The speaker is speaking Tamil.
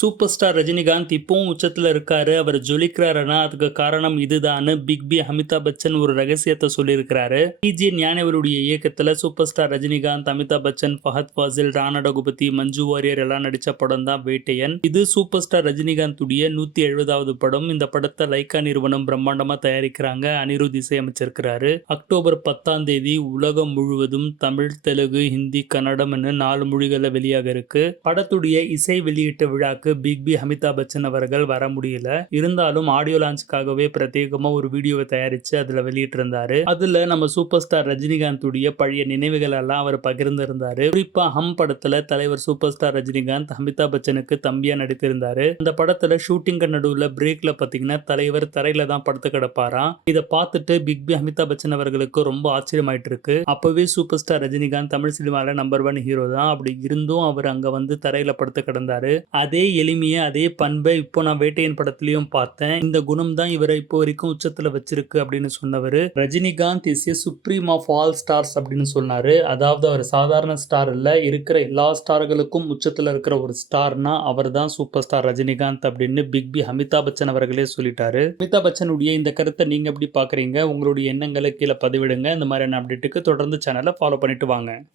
சூப்பர் ஸ்டார் ரஜினிகாந்த் இப்பவும் உச்சத்துல இருக்காரு. அவர் ஜொலிக்கிறாருன்னா அதுக்கு காரணம் இதுதான்னு பிக் பி அமிதாப் பச்சன் ஒரு ரகசியத்தை சொல்லியிருக்கிறாரு. டிஜே ஞானவேலுடைய இயக்கத்துல சூப்பர் ஸ்டார் ரஜினிகாந்த், அமிதாப் பச்சன், ஃபஹத் ஃபாசில், ராணா ரகுபதி, மஞ்சு வாரியர் எல்லாம் நடிச்ச படம் தான் வேட்டையன். இது சூப்பர் ஸ்டார் ரஜினிகாந்துடைய 170வது படம். இந்த படத்தை லைக்கா நிறுவனம் பிரம்மாண்டமா தயாரிக்கிறாங்க. அனிருத் இசையமைச்சிருக்கிறாரு. அக்டோபர் 10ஆம் தேதி உலகம் முழுவதும் தமிழ், தெலுங்கு, ஹிந்தி, கன்னடம் 4 மொழிகளில் வெளியாக இருக்கு. படத்துடைய இசை வெளியீட்டு விழாக்கு பிக் பி அமிதாப் பச்சன் அவர்கள் வர முடியல. இருந்தாலும் ஆடியோ லான்ச்சுக்காகவே பிரத்யேகமா ஒரு வீடியோவை தயாரிச்சு அதுல வெளியிட்டு இருந்தாரு. அதுல நம்ம சூப்பர் ஸ்டார் ரஜினிகாந்துடைய பழைய நினைவுகள் எல்லாம் அவர் பகிர்ந்திருந்தாரு. குறிப்பா ஹம் படத்துல தலைவர் சூப்பர் ஸ்டார் ரஜினிகாந்த் அமிதாப் பச்சனுக்கு தம்பியா நடித்திருந்தாரு. அந்த படத்துல ஷூட்டிங் நடுவுல பிரேக்ல பாத்தீங்கன்னா தலைவர் தரையில தான் படுத்து கிடப்பாராம். இதை பார்த்துட்டு பிக் பி அமிதாப் பச்சன் அவர்களுக்கு ரொம்ப ஆச்சரியமாயிட்டு இருக்கு. அப்பவே சூப்பர் ஸ்டார் ரஜினிகாந்த் தமிழ் சினிமால நம்பர் 1 ஹீரோ தான். அப்படி இருந்தும் அவர் அங்க வந்து தரையில படுத்து கிடந்தாரு. அதே எளிமையை அதே பண்பை இப்போ நான் வேட்டையன் படத்திலையும் பார்த்தேன். இந்த குணம் தான் இவரை இப்போ வரைக்கும் உச்சத்துல வச்சிருக்கு அப்படின்னு சொன்னவர். Rajinikanth is a supreme of all stars அப்படின்னு சொன்னாரு. அதாவது அவர் சாதாரண ஸ்டார் இல்ல, இருக்கிற எல்லா ஸ்டார்களுக்கும் உச்சத்துல இருக்கிற ஒரு ஸ்டார்னா அவர் தான் சூப்பர் ஸ்டார் ரஜினிகாந்த் அப்படின்னு பிக் பி அமிதாப் பச்சன் அவர்களே சொல்லிட்டாரு. அமிதாப் பச்சனுடைய இந்த கருத்தை நீங்க எப்படி பாக்குறீங்க? உங்களுடைய எண்ணங்களை கீழே பதிவிடுங்க. இந்த மாதிரியான அப்டேட்டுக்கு தொடர்ந்து சேனலை ஃபாலோ பண்ணிட்டு வாங்க.